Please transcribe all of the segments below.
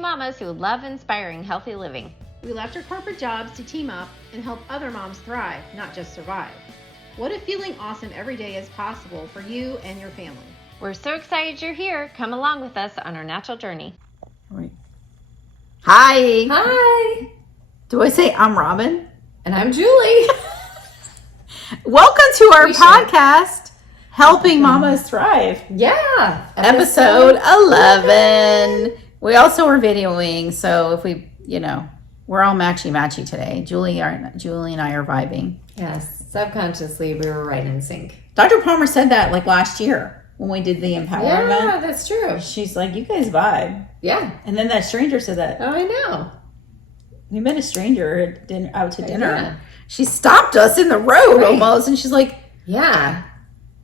mamas who love inspiring healthy living. We left our corporate jobs to team up and help other moms thrive, not just survive. What if feeling awesome every day is possible for you and your family? We're so excited you're here. Come along with us on our natural journey. Hi. Hi. Do I say I'm Robyn? And I'm Julie. Welcome to our podcast, Helping Mamas Thrive. Yeah. Episode 11. We also are videoing, so if we, we're all matchy today. Julie and I are vibing. Yes. Subconsciously, we were right in sync. Dr. Palmer said that like last year when we did the empowerment. Yeah, that's true. She's like, you guys vibe. Yeah. And then that stranger said that. Oh, I know. We met a stranger out to dinner. Yeah. She stopped us in the road almost, and she's like, yeah.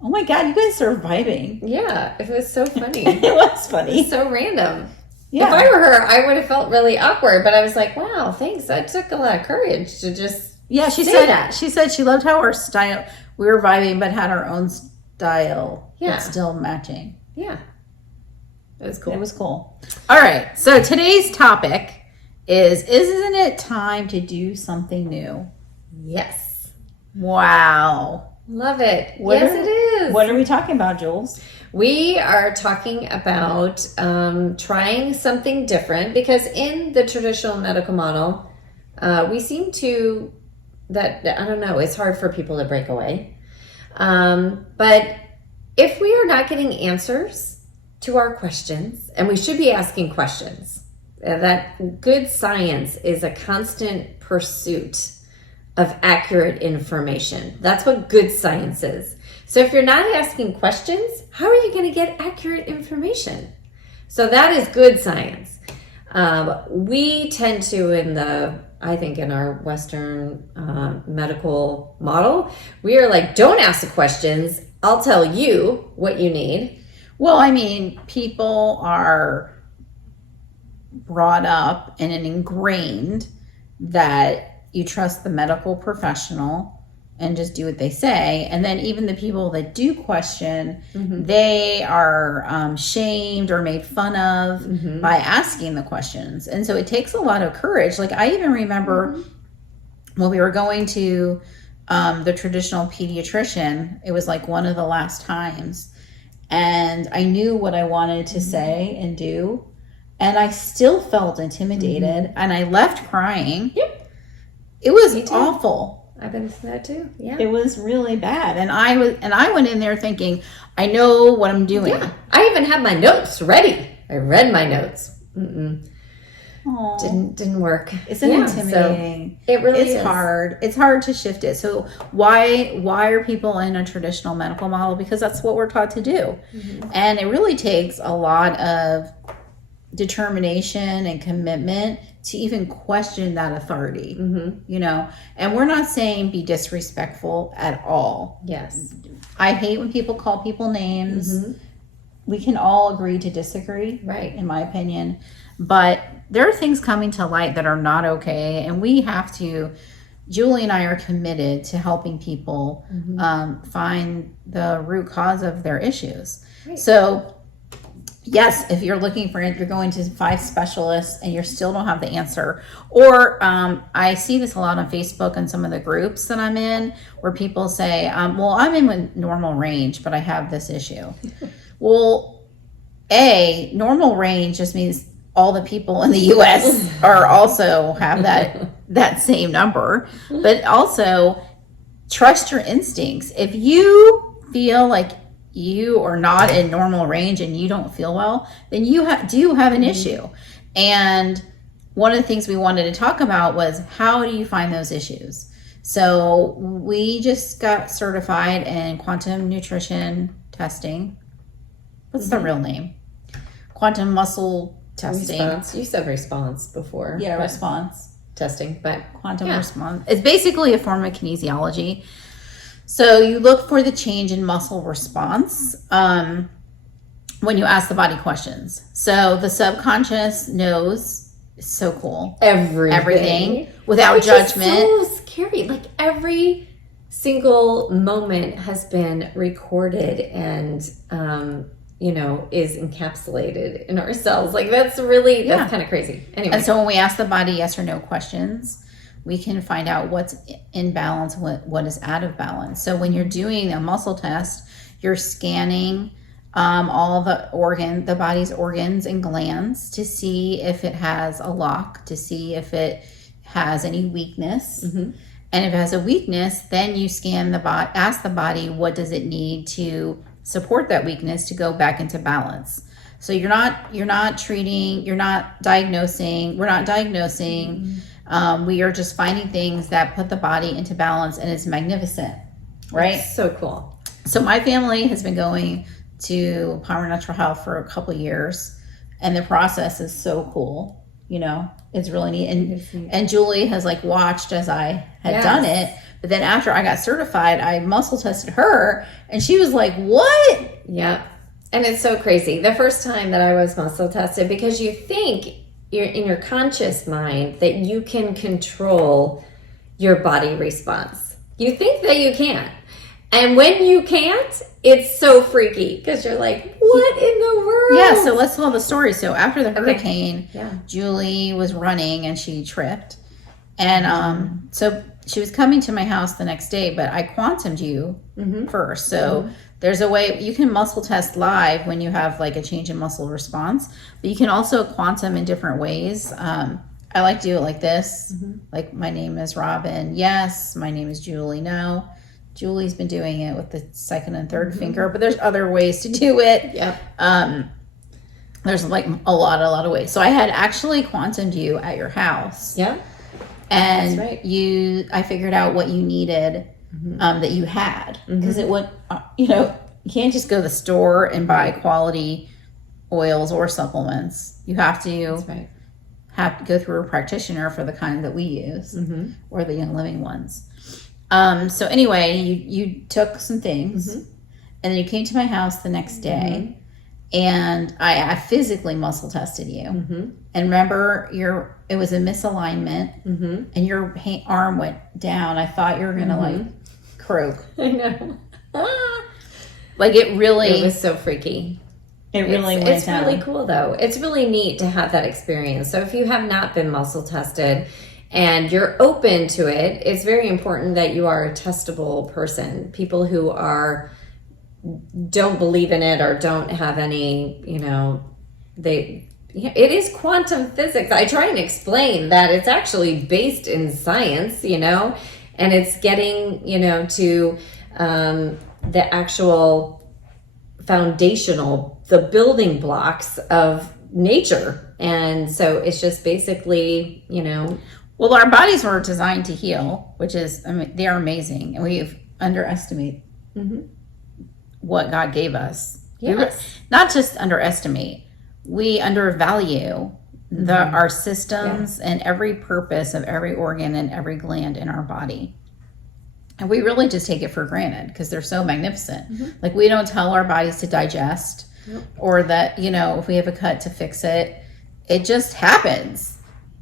Oh my God, you guys are vibing. Yeah, it was so funny. It was funny. It's so random. Yeah. If I were her, I would have felt really awkward, but I was like, wow, thanks. That took a lot of courage to just she said she loved how our style, we were vibing, but had our own style, but still matching. Yeah. It was cool. It was cool. All right. So today's topic isn't it time to do something new? Yes. Wow. Love it. It is. What are we talking about, Jules? We are talking about trying something different because in the traditional medical model, we seem to, it's hard for people to break away. But if we are not getting answers to our questions, and we should be asking questions, that good science is a constant pursuit of accurate information. That's what good science is. So if you're not asking questions, how are you going to get accurate information? So that is good science. We tend to, in our Western medical model, we are like, don't ask the questions. I'll tell you what you need. Well, I mean, people are brought up and ingrained that you trust the medical professional and just do what they say. And then even the people that do question, they are shamed or made fun of by asking the questions. And so it takes a lot of courage. Like I even remember when we were going to the traditional pediatrician, it was like one of the last times. And I knew what I wanted to say and do. And I still felt intimidated. And I left crying. Yep. It was awful. I've been through that too. Yeah. It was really bad. And I went in there thinking, I know what I'm doing. Yeah. I even had my notes ready. I read my notes. Didn't work. Isn't it intimidating? So it really is hard. It's hard to shift it. So why are people in a traditional medical model? Because that's what we're taught to do. And it really takes a lot of determination and commitment to even question that authority, and we're not saying be disrespectful at all. Yes. I hate when people call people names. We can all agree to disagree, right? In my opinion, but there are things coming to light that are not okay, and we have to. Julie and I are committed to helping people find the root cause of their issues. Right. So yes, if you're you're going to 5 specialists and you still don't have the answer. Or I see this a lot on Facebook and some of the groups that I'm in where people say, well, I'm in normal range, but I have this issue. Well, normal range just means all the people in the U.S. are also have that same number. But also, trust your instincts. If you feel like you are not in normal range and you don't feel well, then you do have an issue. And one of the things we wanted to talk about was how do you find those issues? So we just got certified in quantum nutrition testing. What's the real name? Quantum muscle testing. Response. You said response before. Yeah, response. Testing, but quantum response. It's basically a form of kinesiology. So you look for the change in muscle response when you ask the body questions. So the subconscious knows. It's so cool. Everything without judgment. Is so scary. Like every single moment has been recorded and is encapsulated in our cells. Like that's kind of crazy. Anyway. And so when we ask the body yes or no questions, we can find out what's in balance, what is out of balance. So when you're doing a muscle test, you're scanning all the body's organs and glands to see if it has a lock, to see if it has any weakness. And if it has a weakness, then you scan ask the body, what does it need to support that weakness to go back into balance. So we're not diagnosing. We are just finding things that put the body into balance, and it's magnificent, right? That's so cool. So my family has been going to Palmer Natural Health for a couple of years, and the process is so cool. It's really neat. And Julie has watched as I had done it. But then after I got certified, I muscle tested her, and she was like, what? Yeah. And it's so crazy. The first time that I was muscle tested, because you think you're in your conscious mind that you can control your body response. You think that you can. And when you can't, it's so freaky because you're like, what in the world? Yeah, so let's tell the story. So after the hurricane, Julie was running and she tripped. And so she was coming to my house the next day, but I quantumed you first. So there's a way you can muscle test live when you have a change in muscle response, but you can also quantum in different ways. I like to do it like this. Like, my name is Robyn. Yes. My name is Julie. No. Julie's been doing it with the second and third finger, but there's other ways to do it. Yep. There's a lot of ways. So I had actually quantumed you at your house. Yeah. And I figured out what you needed that you had, because it would, you can't just go to the store and buy quality oils or supplements. You have to go through a practitioner for the kind that we use, or the Young Living ones. So anyway, you took some things, and then you came to my house the next day, and I physically muscle tested you. And remember, it was a misalignment, and your arm went down. I thought you were gonna croak. I know. It was so freaky. It's really cool though. It's really neat to have that experience. So if you have not been muscle tested and you're open to it, it's very important that you are a testable person. People who don't believe in it or don't have any, it is quantum physics. I try and explain that it's actually based in science, and it's getting, to the actual the building blocks of nature. And so it's just basically, Well, our bodies were designed to heal, which is, they are amazing. And we've underestimated what God gave us. Yes. Not just underestimate, we undervalue our systems and every purpose of every organ and every gland in our body. And we really just take it for granted because they're so magnificent. We don't tell our bodies to digest or that, if we have a cut, to fix it. It just happens.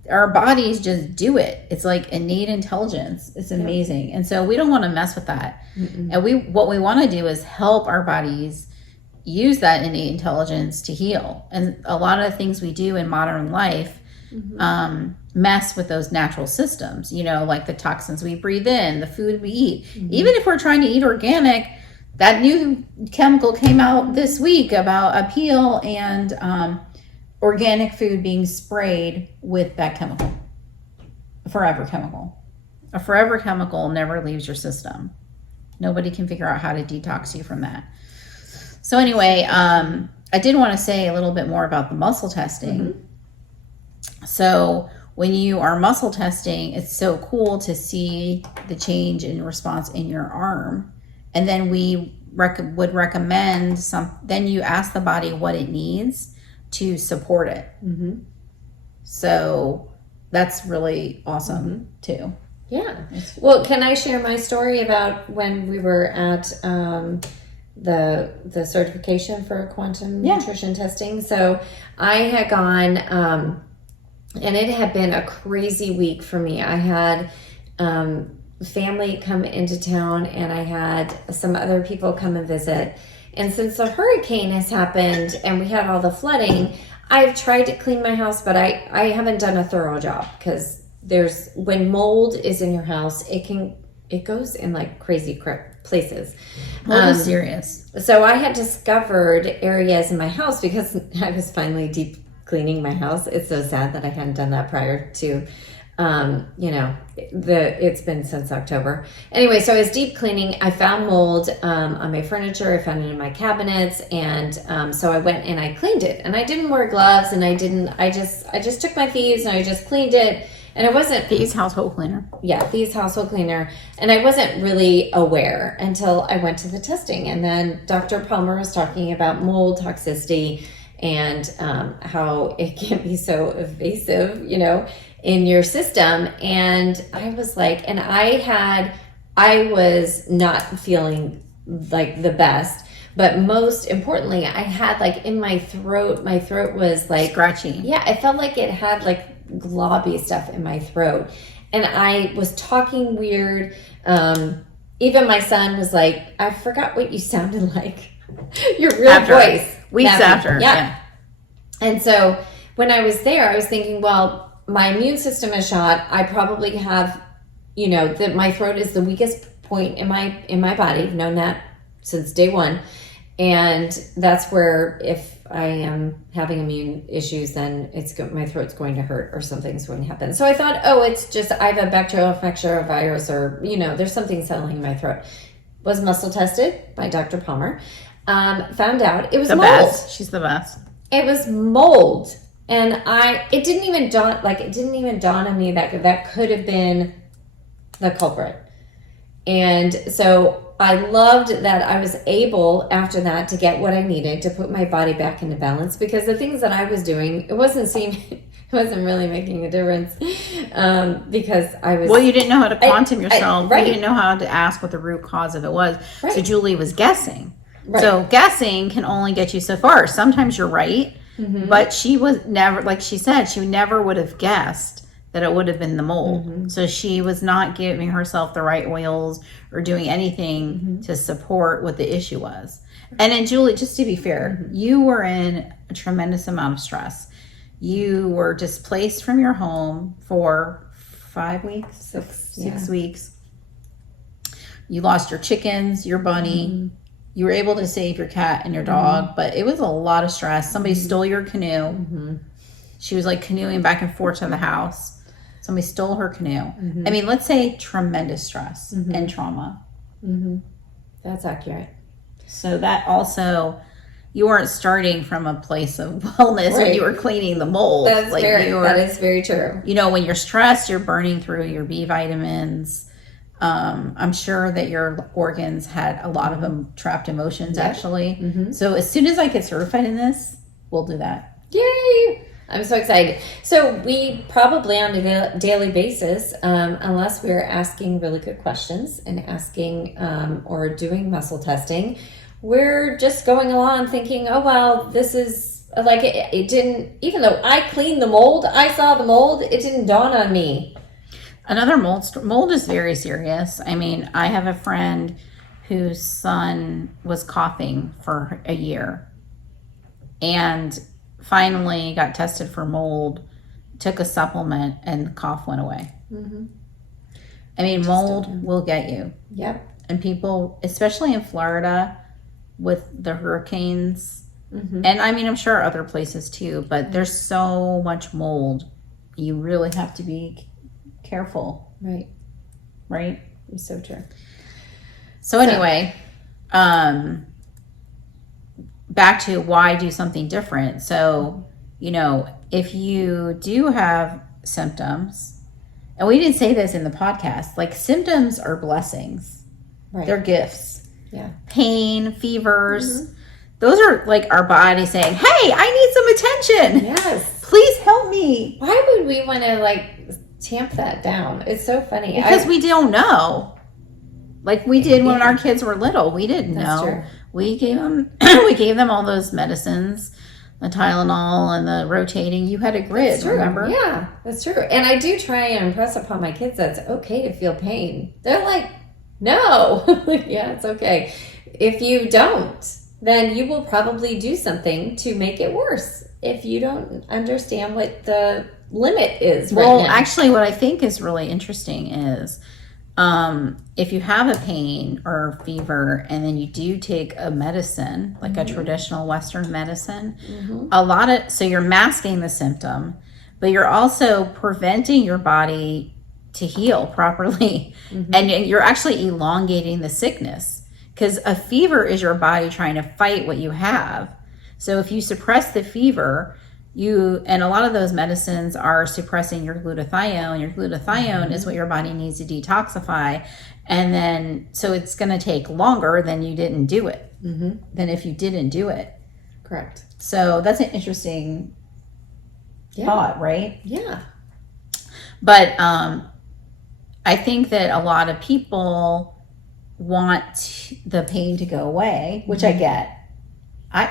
Our bodies just do it. It's like innate intelligence. It's amazing. And so we don't want to mess with that. And what we want to do is help our bodies use that innate intelligence to heal. And a lot of the things we do in modern life mess with those natural systems, like the toxins we breathe in, the food we eat. Even if we're trying to eat organic, that new chemical came out this week about a peel and organic food being sprayed with that chemical, a forever chemical. A forever chemical never leaves your system. Nobody can figure out how to detox you from that. So anyway, I did want to say a little bit more about the muscle testing. So when you are muscle testing, it's so cool to see the change in response in your arm. And then we would recommend then you ask the body what it needs to support it. So that's really awesome too. Yeah. Well, can I share my story about when we were at the certification for quantum nutrition testing? So I had gone, and it had been a crazy week for me. I had family come into town, and I had some other people come and visit. And since the hurricane has happened and we had all the flooding, I've tried to clean my house, but I haven't done a thorough job, because when mold is in your house, it goes in like crazy places. Mold is serious. So I had discovered areas in my house because I was finally deep cleaning my house. It's so sad that I hadn't done that prior to, it's been since October. Anyway, so I was deep cleaning. I found mold on my furniture. I found it in my cabinets. And so I went and I cleaned it. And I didn't wear gloves, and I just took my thieves and I just cleaned it. And I wasn't... Thieves household cleaner. Yeah, Thieves household cleaner. And I wasn't really aware until I went to the testing. And then Dr. Palmer was talking about mold toxicity and how it can be so evasive, in your system. And I was like, I was not feeling like the best. But most importantly, I had like in my throat was like... Scratchy. Yeah, I felt like it had like globby stuff in my throat, and I was talking weird. Even my son was like, I forgot what you sounded like. Your real voice. Weeks after. Yeah. And so when I was there, I was thinking, well, my immune system is shot. I probably have, that my throat is the weakest point in my body. I've known that since day one. And that's where if I am having immune issues, then my throat's going to hurt or something's going to happen. So I thought, it's just I have a bacterial infection or a virus, or, there's something settling in my throat. Was muscle tested by Dr. Palmer. Found out it was the mold. Best. She's the best. It was mold. And it didn't even dawn on me that could have been the culprit. And so I loved that I was able, after that, to get what I needed to put my body back into balance, because the things that I was doing, it wasn't really making a difference, because I was... Well, you didn't know how to quantum yourself. Right. You didn't know how to ask what the root cause of it was. Right. So Julie was guessing. Right. So guessing can only get you so far. Sometimes you're right, but she was never, like she said, she never would have guessed that it would have been the mold. So she was not giving herself the right oils or doing anything to support what the issue was. And then Julie, just to be fair, you were in a tremendous amount of stress. You were displaced from your home for 5 weeks, six weeks. You lost your chickens, your bunny. You were able to save your cat and your dog, but it was a lot of stress. Somebody stole your canoe. She was like canoeing back and forth to the house. Somebody stole her canoe. I mean, let's say tremendous stress and trauma. That's accurate. So that also, you weren't starting from a place of wellness when you were cleaning the mold. That is very true. When you're stressed, you're burning through your B vitamins. I'm sure that your organs had a lot of them trapped emotions, actually. So as soon as I get certified in this, we'll do that. Yay! I'm so excited. So we probably on a daily basis, unless we're asking really good questions and asking or doing muscle testing, we're just going along thinking, oh, well, this is like, it didn't, even though I cleaned the mold, I saw the mold, it didn't dawn on me. Another mold is very serious. I mean, I have a friend whose son was coughing for a year and finally got tested for mold, took a supplement, and the cough went away. I mean, mold will get you. Yep. And people, especially in Florida with the hurricanes, and I mean, I'm sure other places too, but there's so much mold. You really have to be careful. Right? It's so true. So anyway, back to why do something different. So, if you do have symptoms, and we didn't say this in the podcast, like symptoms are blessings. Right. They're gifts. Yeah. Pain, fevers, those are like our body saying, hey, I need some attention. Yes. Please help me. Why would we want to tamp that down? It's so funny. Because we don't know. Like we did when our kids were little. We didn't know. True. We gave them all those medicines, the Tylenol and the rotating. You had a grid, remember? Yeah, that's true. And I do try and impress upon my kids that it's okay to feel pain. They're like, no. Yeah, it's okay. If you don't, then you will probably do something to make it worse if you don't understand what the limit is right Well, now. actually, what I think is really interesting is if you have a pain or fever and then you do take a medicine, like a traditional Western medicine, so you're masking the symptom, but you're also preventing your body to heal properly. And you're actually elongating the sickness, because a fever is your body trying to fight what you have. So if you suppress the fever, and a lot of those medicines are suppressing your glutathione. Your glutathione is what your body needs to detoxify. And then, so it's going to take longer than you didn't do it, than if you didn't do it. Correct. So that's an interesting thought, right? Yeah. But I think that a lot of people want the pain to go away, which I get.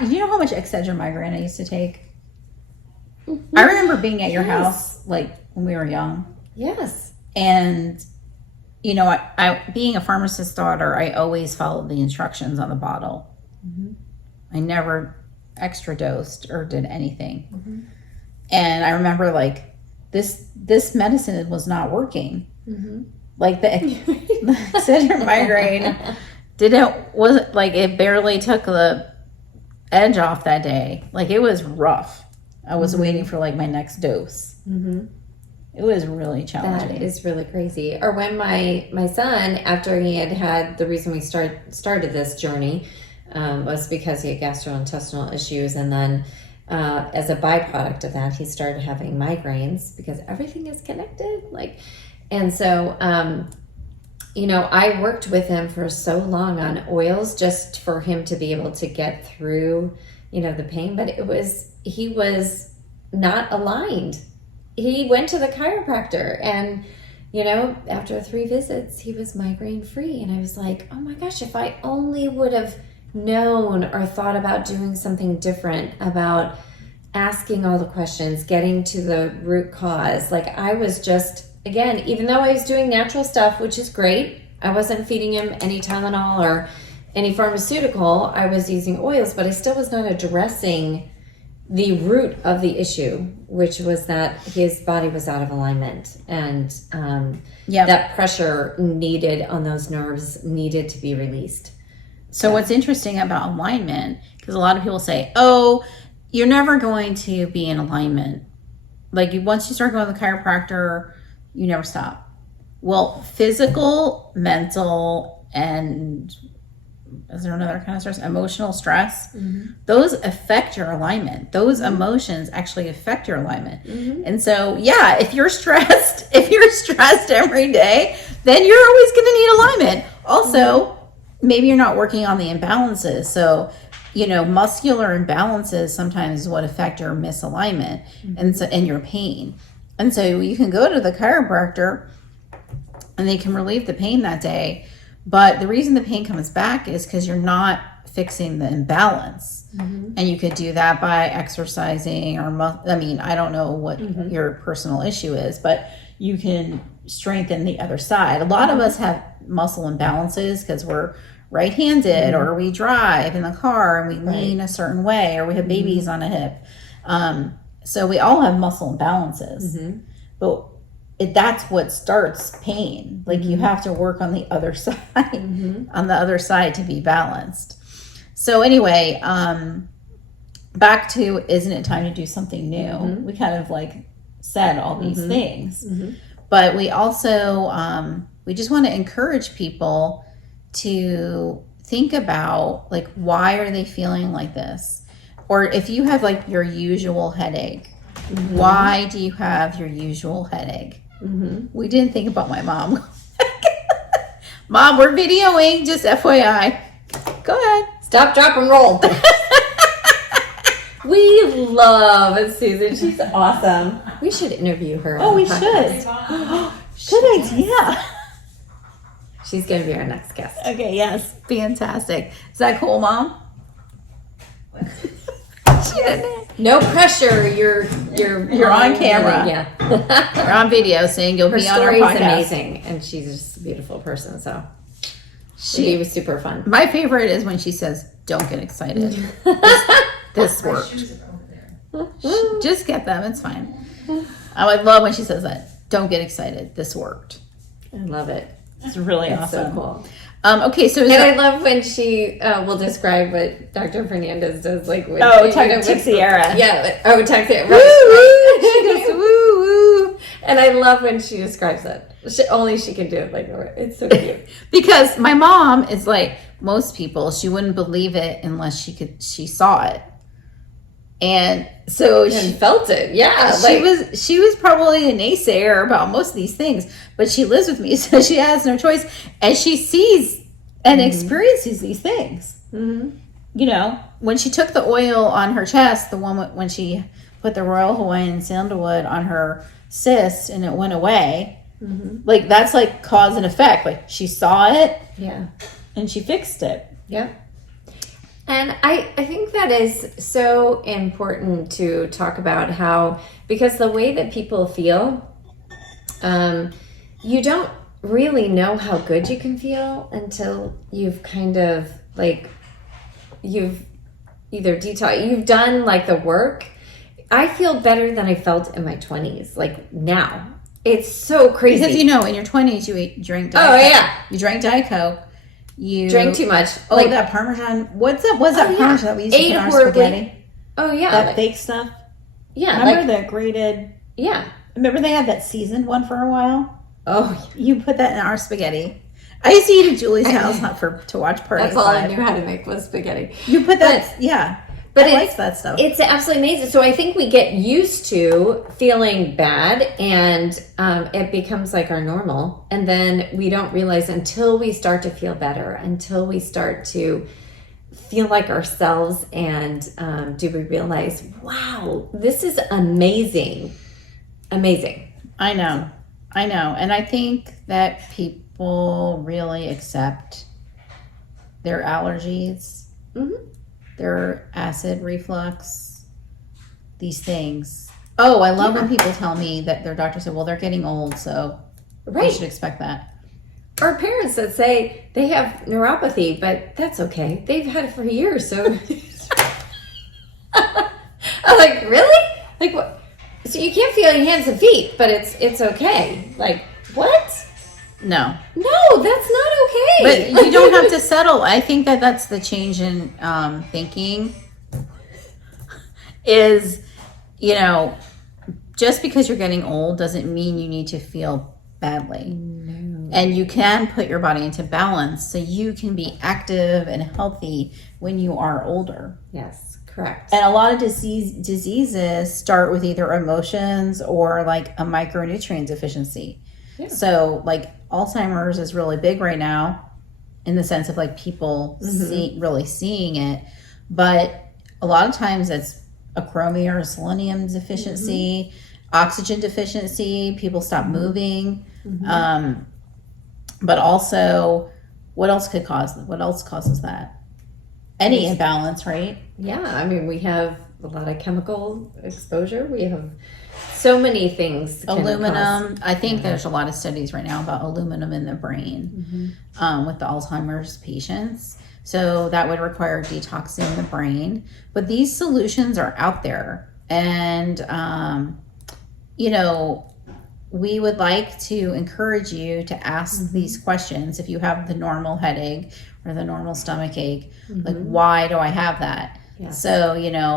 You know how much Excedrin migraine I used to take? I remember being at your house, like when we were young. Yes. And, you know, I being a pharmacist's daughter, I always followed the instructions on the bottle. I never extra dosed or did anything. And I remember, like, this medicine was not working. Like the Excedrin migraine wasn't like, it barely took the edge off that day. Like, it was rough. I was waiting for like my next dose. It was really challenging. That is really crazy. Or when my son, after he had the reason we started this journey was because he had gastrointestinal issues, and then as a byproduct of that, he started having migraines, because everything is connected. And so you know, I worked with him for so long on oils just for him to be able to get through, you know, the pain, but he was not aligned. He went to the chiropractor, and, you know, after 3 visits, he was migraine free. And I was like, oh my gosh, if I only would have known or thought about doing something different, about asking all the questions, getting to the root cause. Like, I was just, again, even though I was doing natural stuff, which is great, I wasn't feeding him any Tylenol or any pharmaceutical, I was using oils, but I still was not addressing the root of the issue, which was that his body was out of alignment, and that pressure needed on those nerves needed to be released. So what's interesting about alignment, because a lot of people say, oh, you're never going to be in alignment. Like, once you start going to the chiropractor, you never stop. Well, physical, mental, and is there another kind of stress? Emotional stress. Those affect your alignment. Those emotions actually affect your alignment. And so, yeah, if you're stressed every day, then you're always going to need alignment. Also, maybe you're not working on the imbalances. So, you know, muscular imbalances sometimes is what affect your misalignment and your pain. And so you can go to the chiropractor and they can relieve the pain that day. But the reason the pain comes back is because you're not fixing the imbalance. And you could do that by exercising I don't know what your personal issue is, but you can strengthen the other side. A lot of us have muscle imbalances because we're right-handed, or we drive in the car and we lean a certain way, or we have babies on a hip. So we all have muscle imbalances, but that's what starts pain. Like, you have to work on the other side, on the other side to be balanced. So anyway, back to, isn't it time to do something new? We kind of like said all these things, but we also, we just want to encourage people to think about, like, why are they feeling like this? Or if you have like your usual headache, why do you have your usual headache? We didn't think about my mom. Mom, we're videoing, just FYI. Go ahead. Stop, drop, and roll. We love Susan. She's awesome. We should interview her. Oh, we should. Good idea. She's going to be our next guest. Okay, yes. Fantastic. Is that cool, Mom? No pressure. You're on camera. Yeah. You're on video, saying you'll Her be on our story is podcast. amazing, and she's just a beautiful person. So He was super fun. My favorite is when she says, "Don't get excited. This worked. Just get them. It's fine." I would love when she says that. "Don't get excited. This worked." I love it. It's really It's awesome. so cool. Okay, so I love when she will describe what Dr. Fernandez does, like with Tixiera. Yeah. Tixiera. Woo Right. woo. She goes woo woo. And I love when she describes it. Only she can do it like it's so cute. Because my mom is like most people, she wouldn't believe it unless she saw it. And so she felt it. Yeah. She was probably a naysayer about most of these things, but she lives with me, so she has no choice. And she sees and experiences these things. Mm-hmm. You know, when she took the oil on her chest, the one when she put the Royal Hawaiian sandalwood on her cyst and it went away, like that's like cause and effect. Like she saw it, yeah, and she fixed it. Yeah. And I think that is so important to talk about how, because the way that people feel, you don't really know how good you can feel until you've kind of like, you've either you've done like the work. I feel better than I felt in my 20s, like now. It's so crazy. Because in your 20s you drank Diet Coke. Yeah. You drank Diet Coke. You drank too much. Oh, like that Parmesan. What's that Parmesan that we used to put on our spaghetti? Oh, yeah. That fake stuff? Yeah. Remember the grated? Yeah. Remember they had that seasoned one for a while? Oh. You put that in our spaghetti. I used to eat at Julie's house, not to watch Party. That's all I knew how to make was spaghetti. You put that, yeah. But I like that stuff. It's absolutely amazing. So I think we get used to feeling bad, and it becomes like our normal. And then we don't realize until we start to feel better, until we start to feel like ourselves, and do we realize, wow, this is amazing. Amazing. I know. And I think that people really accept their allergies. Mm-hmm. Their acid reflux, these things. Oh, I love when people tell me that their doctor said, well, they're getting old, so they should expect that. Or parents that say they have neuropathy, but that's okay. They've had it for years, so. I'm like, really? Like, what? So you can't feel your hands and feet, but it's okay. Like, what? No, that's not okay. But you don't have to settle. I think that's the change in thinking is, just because you're getting old doesn't mean you need to feel badly. No. And you can put your body into balance so you can be active and healthy when you are older. Yes, correct. And a lot of diseases start with either emotions or like a micronutrient deficiency. Yeah. So like Alzheimer's is really big right now in the sense of like people really seeing it. But a lot of times it's a chromium or selenium deficiency, oxygen deficiency, people stop moving. But also what else causes that? Any imbalance, right? Yeah. I mean, we have a lot of chemical exposure. We have so many things. Aluminum. I think there's a lot of studies right now about aluminum in the brain with the Alzheimer's patients. So that would require detoxing the brain. But these solutions are out there. And, we would like to encourage you to ask these questions. If you have the normal headache or the normal stomach ache, like, why do I have that? Yeah. So,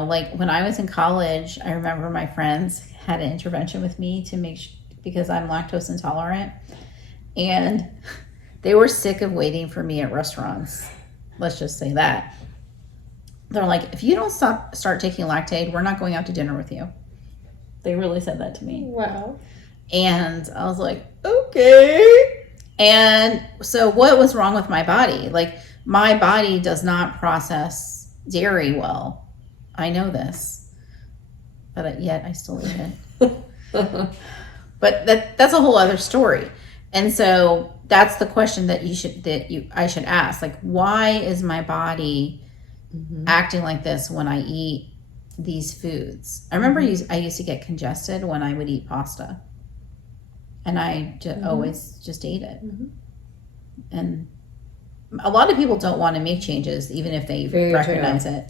like when I was in college, I remember my friends had an intervention with me to because I'm lactose intolerant, and they were sick of waiting for me at restaurants. Let's just say that. They're like, if you don't start taking Lactaid, we're not going out to dinner with you. They really said that to me. Wow. And I was like, okay. And so what was wrong with my body? Like, my body does not process dairy well. I know this, but yet I still eat it. But that's a whole other story. And so that's the question that I should ask. Like, why is my body acting like this when I eat these foods? I remember I used to get congested when I would eat pasta. And I always just ate it. And a lot of people don't want to make changes, even if they Very recognize true.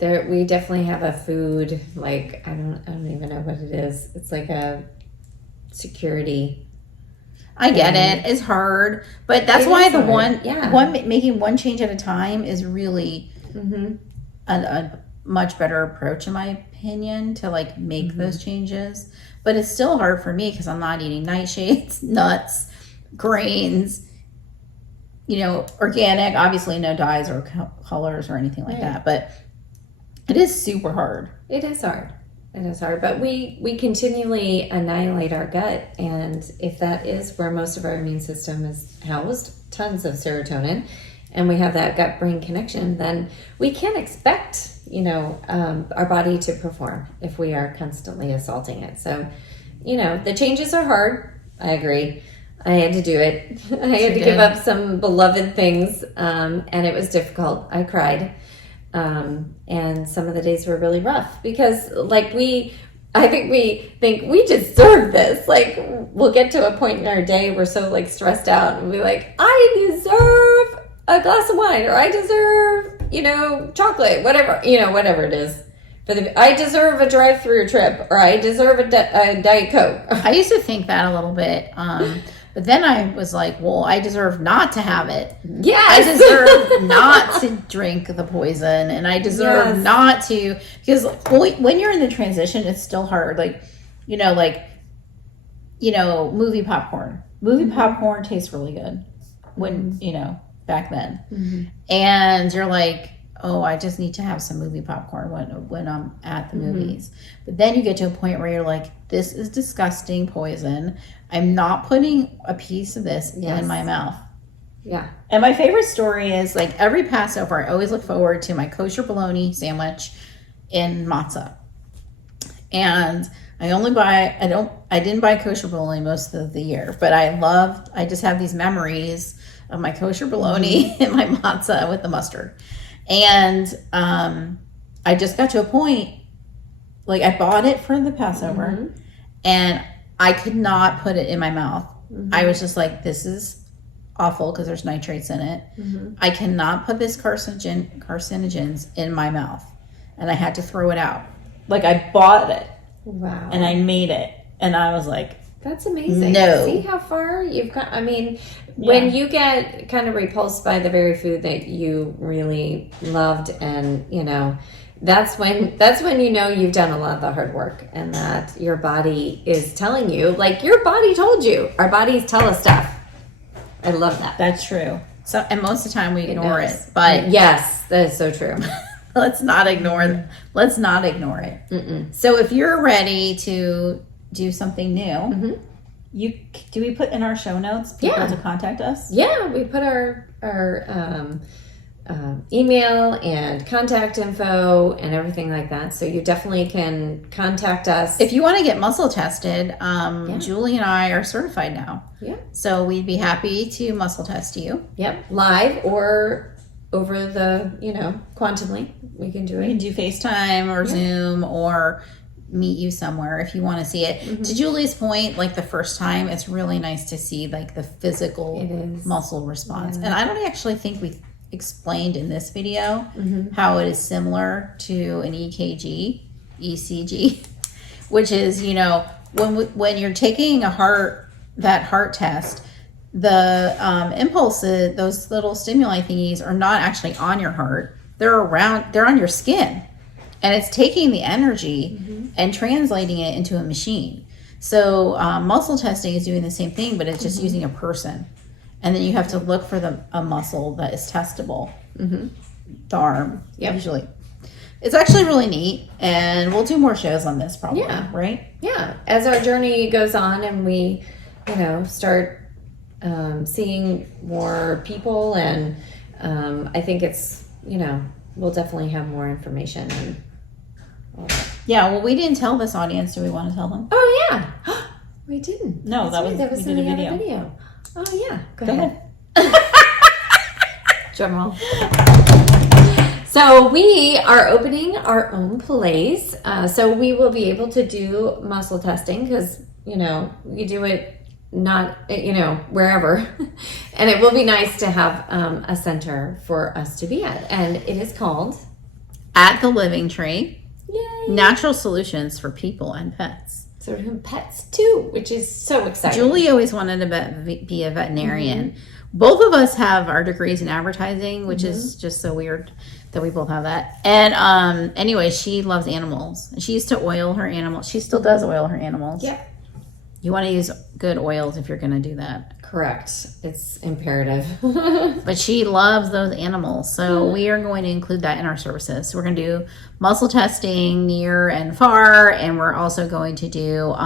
it. We definitely have a food, like, I don't even know what it is. It's like a security. I get it. It's hard, but that's why the hard. one making one change at a time is really a much better approach, in my opinion, to like make those changes. But it's still hard for me because I'm not eating nightshades, nuts, grains, organic, obviously no dyes or colors or anything like that. But it is super hard. It is hard. It is hard. But we continually annihilate our gut. And if that is where most of our immune system is housed, tons of serotonin, and we have that gut-brain connection, then we can't expect, our body to perform if we are constantly assaulting it. So, the changes are hard. I agree. I had to do it. I had to give up some beloved things, and it was difficult. I cried. And some of the days were really rough because I think we think we deserve this. Like, we'll get to a point in our day we're so like stressed out and we're like, I deserve a glass of wine, or I deserve, chocolate, whatever it is. I deserve a drive-through trip, or I deserve a Diet Coke. I used to think that a little bit. But then I was like, well, I deserve not to have it. Yes. I deserve not to drink the poison, and I deserve not to, because when you're in the transition, it's still hard. Movie popcorn. Movie popcorn tastes really good when, back then. And you're like, oh, I just need to have some movie popcorn when I'm at the movies. But then you get to a point where you're like, this is disgusting poison. I'm not putting a piece of this in my mouth. Yeah. And my favorite story is, like, every Passover, I always look forward to my kosher bologna sandwich in matzah. And I didn't buy kosher bologna most of the year, but I just have these memories of my kosher bologna and my matzah with the mustard. And I just got to a point, like, I bought it for the Passover, and I could not put it in my mouth. I was just like, this is awful because there's nitrates in it. I cannot put this carcinogens in my mouth. And I had to throw it out. Like, I bought it. Wow. And I made it. And I was like, that's amazing. No. See how far you've got. I mean, when you get kind of repulsed by the very food that you really loved, and that's when you've done a lot of the hard work, and that your body is telling you, like, your body told you. Our bodies tell us stuff. I love that. That's true. So, and most of the time we ignore it. But yes, that is so true. let's not ignore it. So if you're ready to do something new, do we put in our show notes people to contact us? Yeah, we put our email and contact info and everything like that. So you definitely can contact us. If you want to get muscle tested, Julie and I are certified now. Yeah. So we'd be happy to muscle test you. Yep. Live or over the, Quantumly. We can do it. We can do FaceTime or Zoom or meet you somewhere if you want to see it. To Julie's point, like, the first time, it's really nice to see, like, the physical muscle response. And I don't actually think we explained in this video how it is similar to an ECG, which is, when you're taking that heart test, the impulses, those little stimuli thingies, are not actually on your heart. They're on your skin. And it's taking the energy and translating it into a machine. So muscle testing is doing the same thing, but it's just using a person. And then you have to look for a muscle that is testable. The arm, usually. It's actually really neat, and we'll do more shows on this probably, right? Yeah. As our journey goes on and we, start seeing more people, and I think it's, we'll definitely have more information and all that. Yeah, well, we didn't tell this audience. Do we want to tell them? Oh, yeah. We didn't. No, that was in we the did a other video. Oh, yeah. Go ahead. Drum roll. So we are opening our own place. So we will be able to do muscle testing because, we do it not, wherever. And it will be nice to have a center for us to be at. And it is called At the Living Tree. Yay. Natural Solutions for People and Pets. So we're doing pets too, which is so exciting. Julie always wanted to be a veterinarian. Both of us have our degrees in advertising, which is just so weird that we both have that. And anyway, she loves animals. She used to oil her animals. She still does oil her animals. Yep. You want to use good oils if you're going to do that. Correct. It's imperative. But she loves those animals. So we are going to include that in our services. So we're going to do muscle testing near and far. And we're also going to do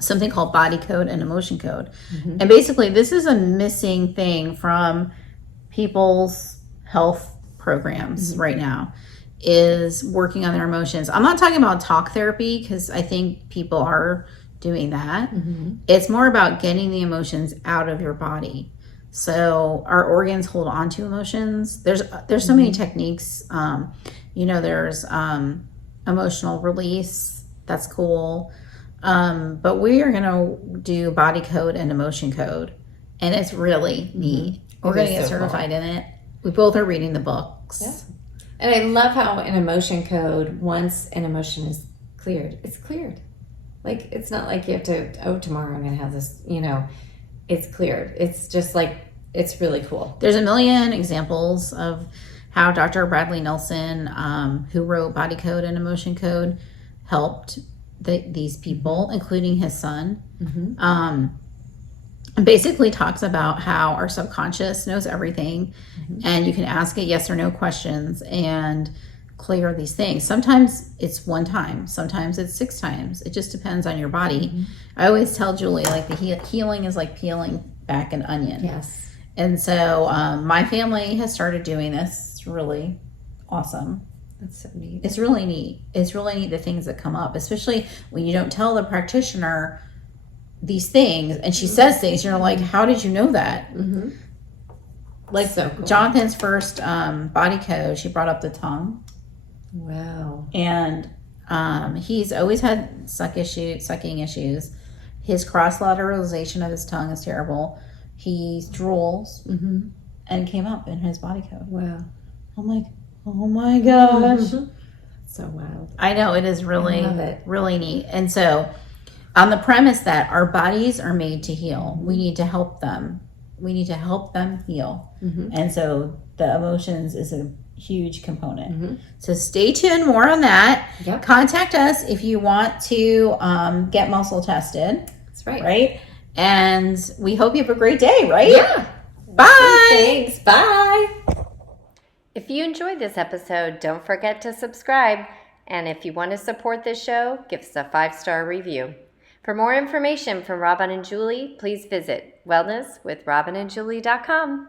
something called body code and emotion code. And basically, this is a missing thing from people's health programs right now, is working on their emotions. I'm not talking about talk therapy, because I think people are doing that. It's more about getting the emotions out of your body. So our organs hold on to emotions. There's so many techniques. There's emotional release. That's cool. But we are going to do body code and emotion code, and it's really neat. We're going to get certified in it. We both are reading the books. Yeah. And I love how an emotion code, once an emotion is cleared, it's cleared. Like, it's not like you have to, tomorrow I'm going to have this, it's cleared. It's just like, it's really cool. There's a million examples of how Dr. Bradley Nelson, who wrote Body Code and Emotion Code, helped these people, including his son. And basically talks about how our subconscious knows everything, and you can ask it yes or no questions and clear these things. Sometimes it's one time, sometimes it's 6 times. It just depends on your body. I always tell Julie, like, the healing is like peeling back an onion. Yes. And so my family has started doing this. It's really awesome. That's so neat. It's really neat. It's really neat, the things that come up, especially when you don't tell the practitioner these things and she says things, you're like, how did you know that? Like, so cool. Jonathan's first body code, she brought up the tongue. Wow. And he's always had sucking issues. His cross-lateralization of his tongue is terrible. He drools and came up in his body code. Wow. I'm like, oh my gosh. So wild. I know, it is really, I love it. really neat. And so on the premise that our bodies are made to heal, we need to help them. We need to help them heal. And so the emotions is a huge component. So stay tuned, more on that. Yep. Contact us if you want to get muscle tested. That's right. Right? And we hope you have a great day, right? Yeah. Bye. Thanks. Bye. If you enjoyed this episode, don't forget to subscribe. And if you want to support this show, give us a 5-star review. For more information from Robyn and Julie, please visit wellnesswithrobynandjulie.com.